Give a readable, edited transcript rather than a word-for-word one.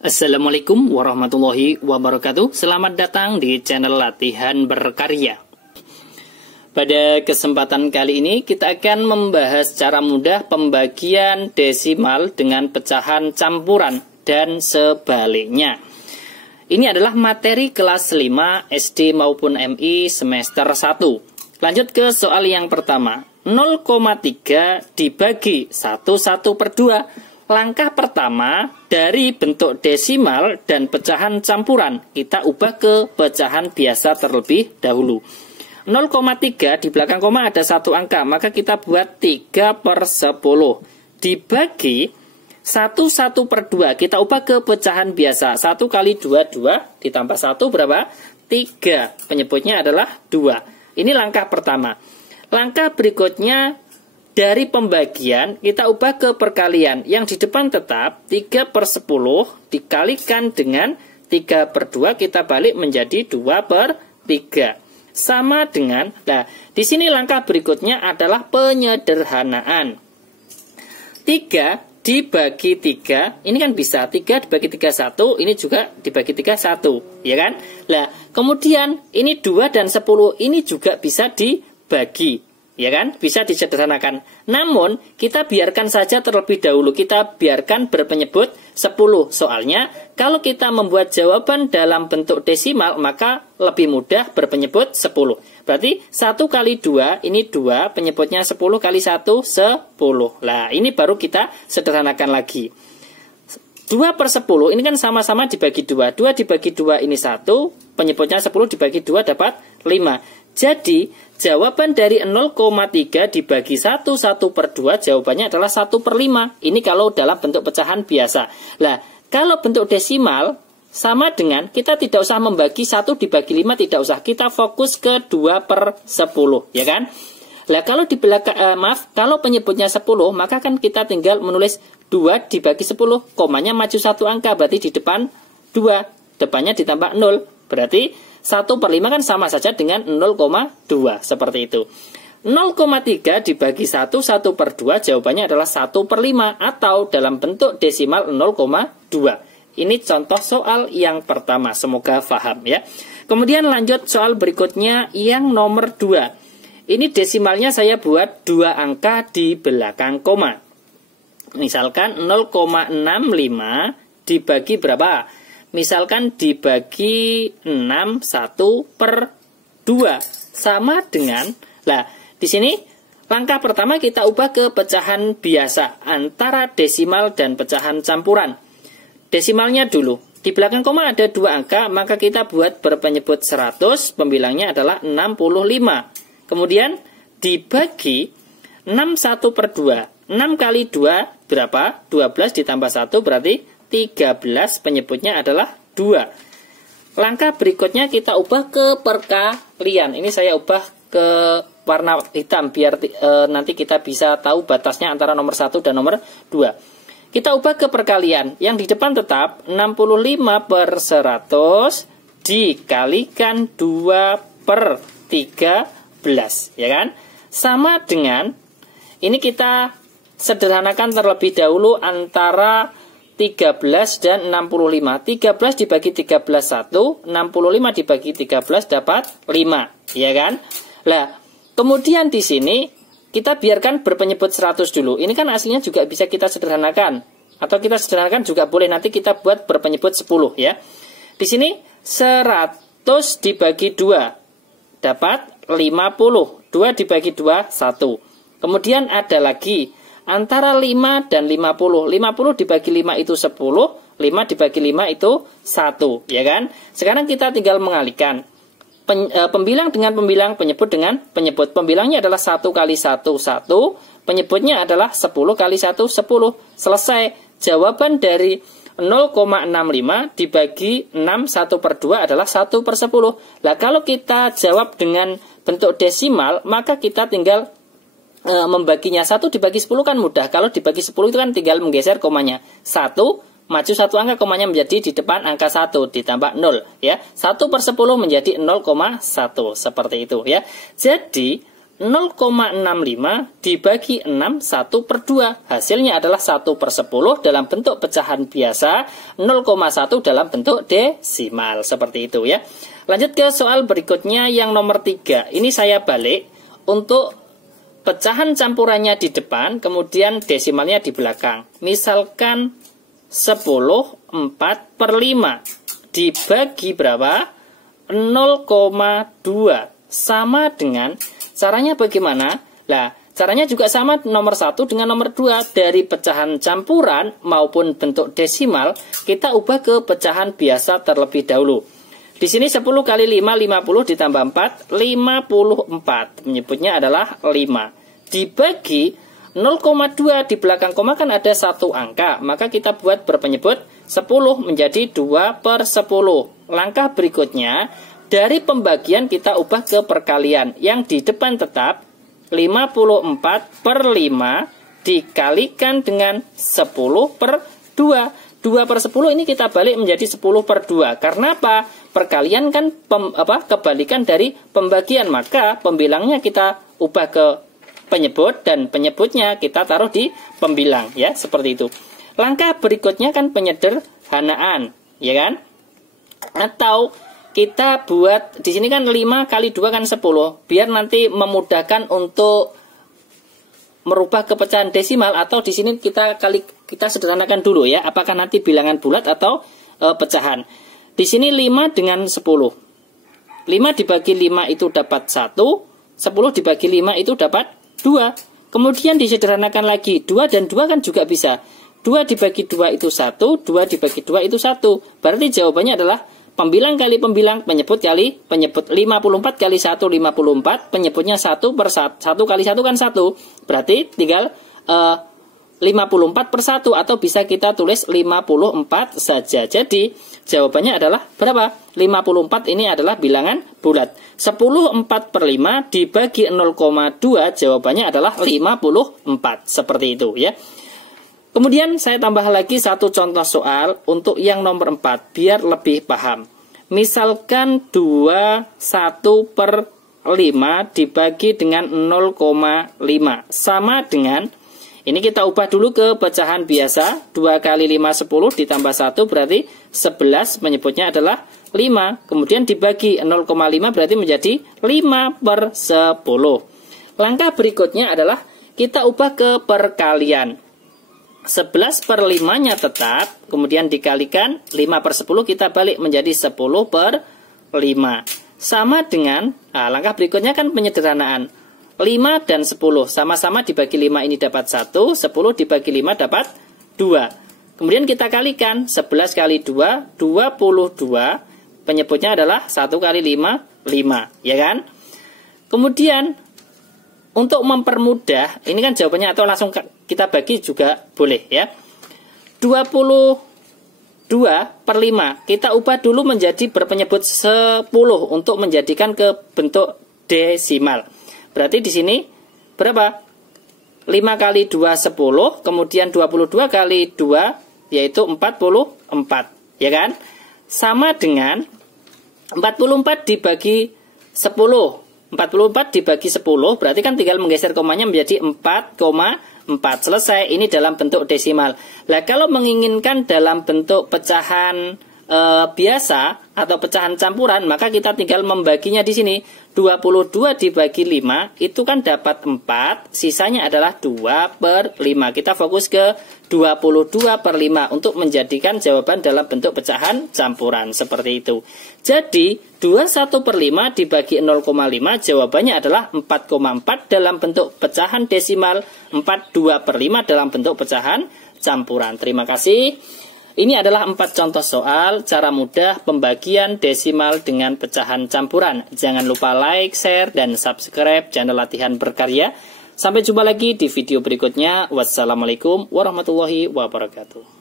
Assalamualaikum warahmatullahi wabarakatuh. Selamat datang di channel Latihan Berkarya. Pada kesempatan kali ini kita akan membahas cara mudah pembagian desimal dengan pecahan campuran dan sebaliknya. Ini adalah materi kelas 5 SD maupun MI semester 1. Lanjut ke soal yang pertama. 0,3 dibagi 1/2. Langkah pertama dari bentuk desimal dan pecahan campuran, kita ubah ke pecahan biasa terlebih dahulu. 0,3 di belakang koma ada satu angka, maka kita buat 3/10. Dibagi 1/2, kita ubah ke pecahan biasa. 1 kali 2, 2, ditambah 1 berapa? 3. Penyebutnya adalah 2. Ini langkah pertama. Langkah berikutnya, dari pembagian kita ubah ke perkalian. Yang di depan tetap 3/10 dikalikan dengan 3/2, kita balik menjadi 2/3. Sama dengan, nah di sini langkah berikutnya adalah penyederhanaan. 3 dibagi 3, ini kan bisa 3 dibagi 3 1, ini juga dibagi 3 1, ya kan? Nah, kemudian ini 2 dan 10 ini juga bisa dibagi. Ya kan, bisa disederhanakan. Namun, kita biarkan saja terlebih dahulu. Kita biarkan berpenyebut 10. Soalnya, kalau kita membuat jawaban dalam bentuk desimal, maka lebih mudah berpenyebut 10. Berarti 1 kali 2, ini 2, penyebutnya 10 kali 1, 10. Nah, ini baru kita sederhanakan lagi. 2/10, ini kan sama-sama dibagi 2. 2 dibagi 2, ini 1, penyebutnya 10 dibagi 2 dapat 5. Jadi, jawaban dari 0,3 dibagi 1/2 jawabannya adalah 1/5. Ini kalau dalam bentuk pecahan biasa. Nah, kalau bentuk desimal, sama dengan kita tidak usah membagi 1 dibagi 5, tidak usah. Kita fokus ke 2/10, ya kan? Nah, kalau di belakang, kalau penyebutnya 10, maka kan kita tinggal menulis 2 dibagi 10, komanya maju 1 angka, berarti di depan 2, depannya ditambah 0, berarti 1/5 kan sama saja dengan 0,2, seperti itu. 0,3 dibagi 1/2 jawabannya adalah 1/5 atau dalam bentuk desimal 0,2. Ini contoh soal yang pertama, semoga paham ya. Kemudian lanjut soal berikutnya yang nomor 2. Ini desimalnya saya buat 2 angka di belakang koma. Misalkan 0,65 dibagi berapa? Misalkan dibagi 6 1/2 sama dengan, nah di sini langkah pertama kita ubah ke pecahan biasa antara desimal dan pecahan campuran. Desimalnya dulu, di belakang koma ada 2 angka, maka kita buat berpenyebut 100, pembilangnya adalah 65. Kemudian dibagi 6 1/2, 6 kali 2 berapa? 12 ditambah 1 berarti 13, penyebutnya adalah 2. Langkah berikutnya kita ubah ke perkalian. Ini saya ubah ke warna hitam biar nanti kita bisa tahu batasnya antara nomor 1 dan nomor 2. Kita ubah ke perkalian. Yang di depan tetap 65/100 dikalikan 2/13, ya kan? Sama dengan, ini kita sederhanakan terlebih dahulu antara 13 dan 65. 13 dibagi 13 1, 65 dibagi 13 dapat 5, ya kan? Nah, kemudian di sini kita biarkan berpenyebut 100 dulu. Ini kan aslinya juga bisa kita sederhanakan, atau kita sederhanakan juga boleh, nanti kita buat berpenyebut 10 ya. Di sini 100 dibagi 2 dapat 50. 2 dibagi 2 1. Kemudian ada lagi antara 5 dan 50. 50 dibagi 5 itu 10. 5 dibagi 5 itu 1. Ya kan? Sekarang kita tinggal mengalihkan. Pembilang dengan pembilang, penyebut dengan penyebut. Pembilangnya adalah 1 kali 1, 1. Penyebutnya adalah 10 kali 1, 10. Selesai. Jawaban dari 0,65 dibagi 6 1/2 adalah 1/10. Nah, kalau kita jawab dengan bentuk desimal, maka kita tinggal membaginya. 1 dibagi 10 kan mudah. Kalau dibagi 10 itu kan tinggal menggeser komanya. 1, maju 1 angka, komanya menjadi di depan angka 1, ditambah 0. Ya. 1/10 menjadi 0,1. Seperti itu. Ya. Jadi, 0,65 dibagi 6 1/2. Hasilnya adalah 1/10 dalam bentuk pecahan biasa, 0,1 dalam bentuk desimal. Seperti itu ya. Lanjut ke soal berikutnya yang nomor 3. Ini saya balik untuk pecahan campurannya di depan, kemudian desimalnya di belakang. Misalkan 10 4/5 dibagi berapa? 0,2 sama dengan, caranya bagaimana? Nah, caranya juga sama nomor 1 dengan nomor 2. Dari pecahan campuran maupun bentuk desimal, kita ubah ke pecahan biasa terlebih dahulu. Di sini 10 kali 5, 50 ditambah 4, 54. Menyebutnya adalah 5. Dibagi 0,2 di belakang koma kan ada satu angka. Maka kita buat berpenyebut 10 menjadi 2/10. Langkah berikutnya, dari pembagian kita ubah ke perkalian. Yang di depan tetap 54/5 dikalikan dengan 10/2. 2/10 ini kita balik menjadi 10/2. Karena apa? Perkalian kan kebalikan dari pembagian. Maka pembilangnya kita ubah ke penyebut dan penyebutnya kita taruh di pembilang ya, seperti itu. Langkah berikutnya kan penyederhanaan, ya kan? Atau kita buat di sini kan 5 kali 2 kan 10, biar nanti memudahkan untuk merubah ke pecahan desimal, atau di sini kita sederhanakan dulu ya, apakah nanti bilangan bulat atau pecahan. Di sini 5 dengan 10. 5 dibagi 5 itu dapat 1, 10 dibagi 5 itu dapat 2. Kemudian disederhanakan lagi, 2 dan 2 kan juga bisa. 2 dibagi 2 itu 1, 2 dibagi 2 itu 1. Berarti jawabannya adalah pembilang kali pembilang, penyebut kali penyebut. 54 kali 1, 54. Penyebutnya 1 kali 1 kan 1. Berarti tinggal 54/1, atau bisa kita tulis 54 saja. Jadi jawabannya adalah berapa? 54 ini adalah bilangan bulat. 10 4/5 dibagi 0,2, jawabannya adalah 54. Seperti itu ya. Kemudian saya tambah lagi satu contoh soal untuk yang nomor 4 biar lebih paham. Misalkan 21/5 dibagi dengan 0,5 sama dengan, ini kita ubah dulu ke pecahan biasa. 2 kali 5 10 ditambah 1 berarti 11, menyebutnya adalah 5. Kemudian dibagi 0,5 berarti menjadi 5/10. Langkah berikutnya adalah kita ubah ke perkalian. 11/5-nya tetap, kemudian dikalikan 5/10, kita balik menjadi 10/5. Sama dengan, langkah berikutnya kan penyederhanaan. 5 dan 10 sama-sama dibagi 5 ini dapat 1, 10 dibagi 5 dapat 2. Kemudian kita kalikan, 11 kali 2, 22. Penyebutnya adalah 1 kali 5, 5. Ya kan? Kemudian, untuk mempermudah, ini kan jawabannya atau langsung kita bagi juga boleh ya. 22/5 kita ubah dulu menjadi berpenyebut 10 untuk menjadikan ke bentuk desimal. Berarti di sini berapa? 5 kali 2 10, kemudian 22 kali 2 yaitu 44, ya kan? Sama dengan 44 dibagi 10. 44 dibagi 10 berarti kan tinggal menggeser komanya menjadi 4,4. Selesai, ini dalam bentuk desimal. Nah, kalau menginginkan dalam bentuk pecahan biasa atau pecahan campuran, maka kita tinggal membaginya di sini. 22 dibagi 5 itu kan dapat 4, sisanya adalah 2/5. Kita fokus ke 22/5 untuk menjadikan jawaban dalam bentuk pecahan campuran seperti itu. Jadi 21/5 dibagi 0,5 jawabannya adalah 4,4 dalam bentuk pecahan desimal, 42/5 dalam bentuk pecahan campuran. Terima kasih. Ini adalah 4 contoh soal cara mudah pembagian desimal dengan pecahan campuran. Jangan lupa like, share, dan subscribe channel Latihan Berkarya. Sampai jumpa lagi di video berikutnya. Wassalamualaikum warahmatullahi wabarakatuh.